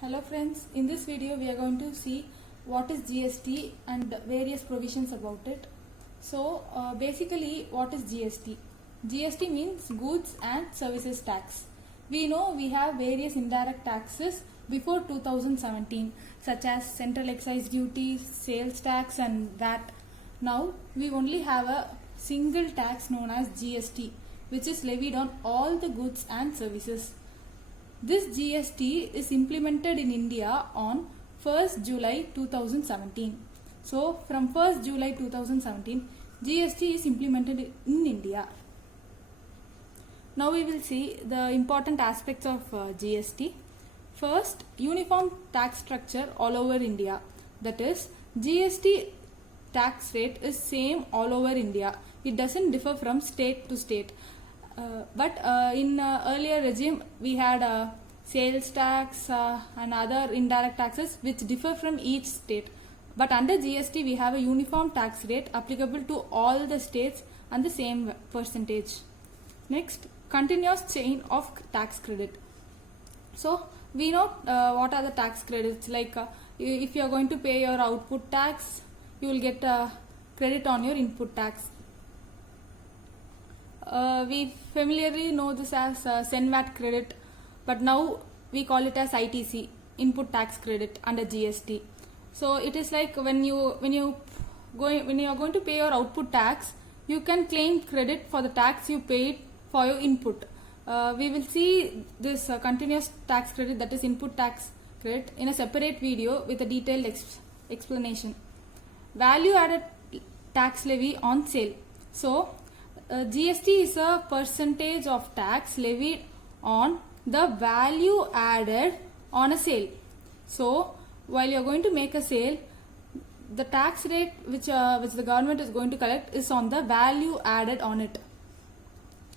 Hello friends, in this video we are going to see what is GST and various provisions about it. So basically what is GST? GST means goods and services tax. We know we have various indirect taxes before 2017 such as central excise duty, sales tax and VAT. Now we only have a single tax known as GST which is levied on all the goods and services. This GST is implemented in India on 1st July 2017. So from 1st July 2017, GST is implemented in India. Now we will see the important aspects of GST. First, uniform tax structure all over India. That is, GST tax rate is same all over India. It doesn't differ from state to state. But in earlier regime we had sales tax and other indirect taxes which differ from each state. But under GST we have a uniform tax rate applicable to all the states and the same percentage. Next, continuous chain of tax credit. So we know what are the tax credits, like if you are going to pay your output tax, you will get credit on your input tax. We familiarly know this as CENVAT credit, but now we call it as ITC, input tax credit, under GST. So it is like when you are going to pay your output tax, you can claim credit for the tax you paid for your input. We will see this continuous tax credit, that is input tax credit, in a separate video with a detailed explanation. Value added tax levy on sale. So GST is a percentage of tax levied on the value added on a sale. So while you are going to make a sale, the tax rate which the government is going to collect is on the value added on it.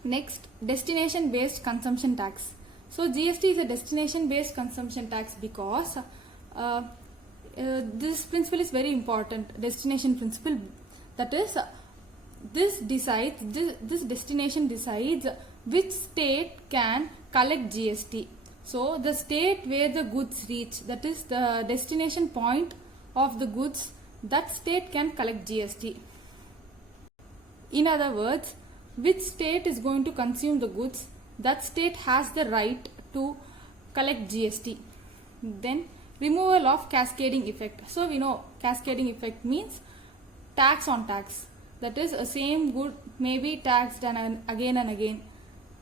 Next, destination based consumption tax. So GST is a destination based consumption tax because this principle is very important, destination principle. That is, this destination decides which state can collect GST. So the state where the goods reach, that is the destination point of the goods, that state can collect GST. In other words, which state is going to consume the goods, that state has the right to collect GST. Then removal of cascading effect. So we know cascading effect means tax on tax. That is, a same good may be taxed again and again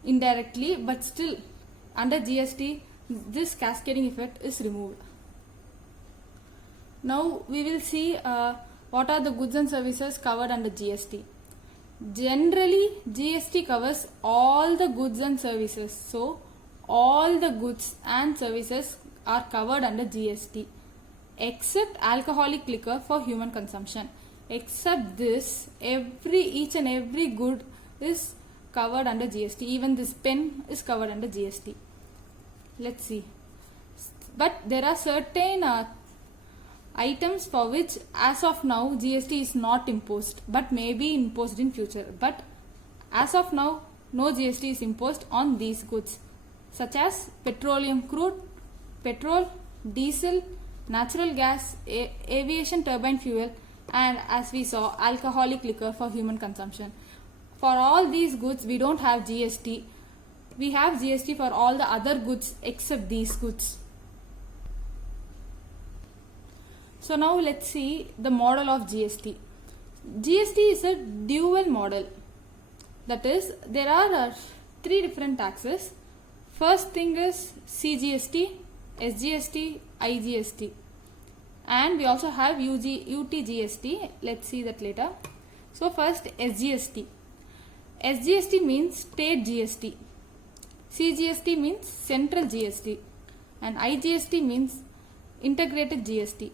indirectly, but still under GST this cascading effect is removed. Now we will see what are the goods and services covered under GST. Generally GST covers all the goods and services. So all the goods and services are covered under GST except alcoholic liquor for human consumption. Except this, each and every good is covered under GST. Even this pen is covered under GST. Let's see. But there are certain items for which as of now GST is not imposed, but may be imposed in future. But as of now, no GST is imposed on these goods, such as petroleum crude, petrol, diesel, natural gas, aviation turbine fuel, and as we saw, alcoholic liquor for human consumption. For all these goods we don't have GST. We have GST for all the other goods except these goods. So now let's see the model of GST. GST is a dual model. That is, there are three different taxes. First thing is CGST, SGST, IGST. And we also have UTGST. Let's see that later. So first, SGST. SGST means state GST. CGST means central GST. And IGST means integrated GST.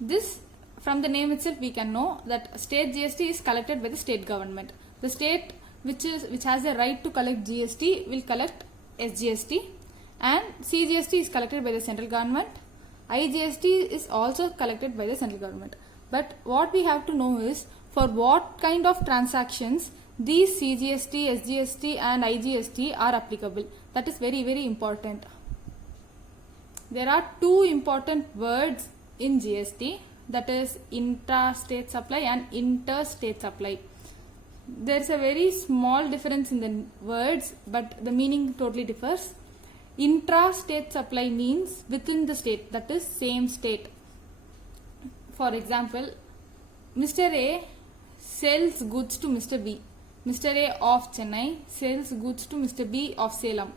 This, from the name itself we can know that state GST is collected by the state government. The state which has the right to collect GST will collect SGST, and CGST is collected by the central government. IGST is also collected by the central government. But what we have to know is for what kind of transactions these CGST, SGST and IGST are applicable. That is very, very important. there are two important words in GST, that is intrastate supply and interstate supply. There is a very small difference in the words, but the meaning totally differs. Intrastate supply means within the state, that is same state. For example, Mr. A sells goods to Mr. B. Mr. A of Chennai sells goods to Mr. B of Salem.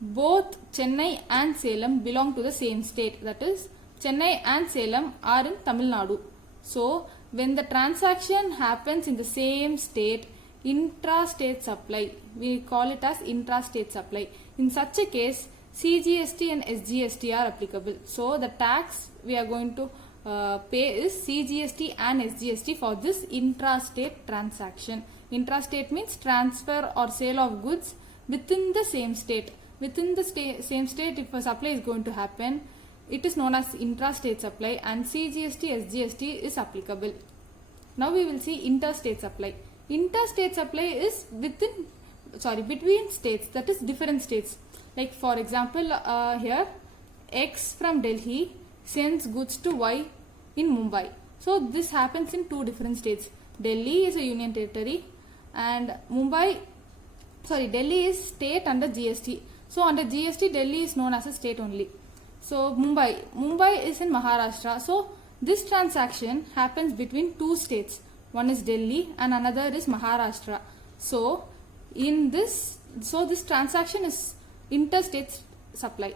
Both Chennai and Salem belong to the same state, that is Chennai and Salem are in Tamil Nadu. So when the transaction happens in the same state, intrastate supply, we call it as intrastate supply. In such a case, CGST and SGST are applicable. So the tax we are going to pay is CGST and SGST for this intrastate transaction. Intrastate means transfer or sale of goods within the same state. Within the same state, if a supply is going to happen, it is known as intrastate supply, and CGST, SGST is applicable. Now we will see interstate supply. Interstate supply is between states, that is different states. Like for example, here X from Delhi sends goods to Y in Mumbai. So this happens in two different states. Delhi is a union territory and Delhi is state under GST. So under GST, Delhi is known as a state only. So Mumbai is in Maharashtra. So this transaction happens between two states. One is Delhi and another is Maharashtra. So this transaction is interstate supply.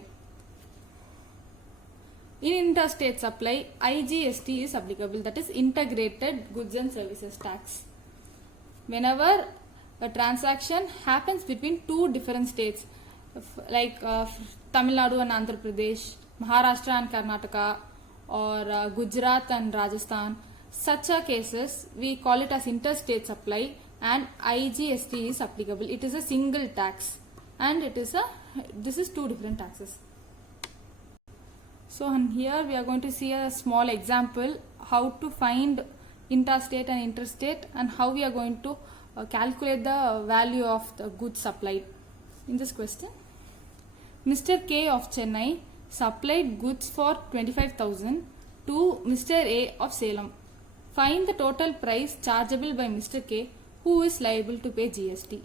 In interstate supply, IGST is applicable, that is Integrated Goods and Services Tax. Whenever a transaction happens between two different states, like Tamil Nadu and Andhra Pradesh, Maharashtra and Karnataka, or Gujarat and Rajasthan, such a cases we call it as interstate supply, and IGST is applicable. It is a single tax, and this is two different taxes. So here we are going to see a small example how to find interstate and interstate, and how we are going to calculate the value of the goods supplied. In this question, Mr. K of Chennai supplied goods for 25,000 to Mr. A of Salem. Find the total price chargeable by Mr. K, who is liable to pay GST.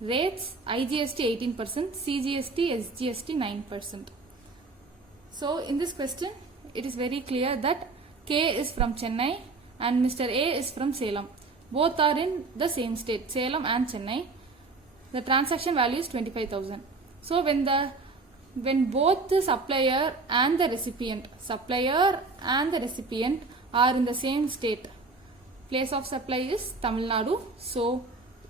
Rates: IGST 18%, CGST, SGST 9%. So in this question, it is very clear that K is from Chennai and Mr. A is from Salem. Both are in the same state, Salem and Chennai. The transaction value is 25,000. So when both the supplier and the recipient are in the same state, place of supply is Tamil Nadu. So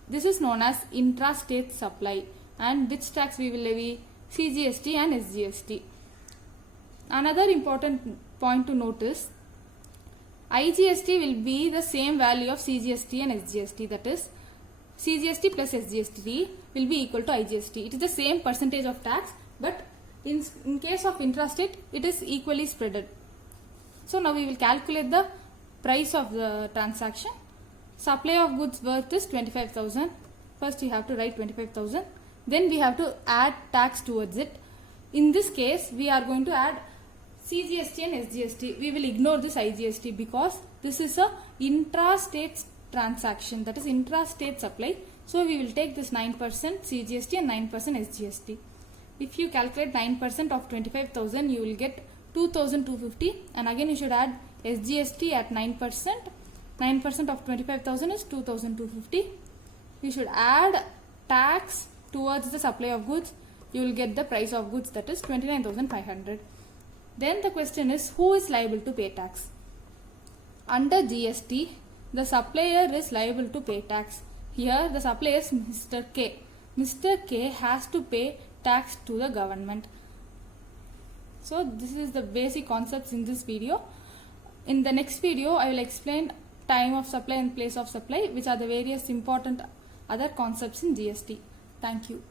this is known as intrastate supply. And which tax we will levy? CGST and SGST. Another important point to notice, IGST will be the same value of CGST and SGST, that is CGST plus SGST will be equal to IGST. It is the same percentage of tax, but in case of intrastate, it is equally spreaded. So now we will calculate the price of the transaction. Supply of goods worth is 25,000. First you have to write 25,000. Then we have to add tax towards it. In this case, we are going to add CGST and SGST. We will ignore this IGST because this is a intrastate transaction, that is intrastate supply. So we will take this 9% CGST and 9% SGST. If you calculate 9% of 25,000, you will get 2,250, and again you should add SGST at 9%. 9% of 25,000 is 2,250. You should add tax towards the supply of goods. You will get the price of goods, that is 29,500. Then the question is, who is liable to pay tax? Under GST, the supplier is liable to pay tax. Here the supplier is Mr. K. Mr. K has to pay tax to the government. So this is the basic concepts in this video. In the next video, I will explain time of supply and place of supply, which are the various important other concepts in GST. Thank you.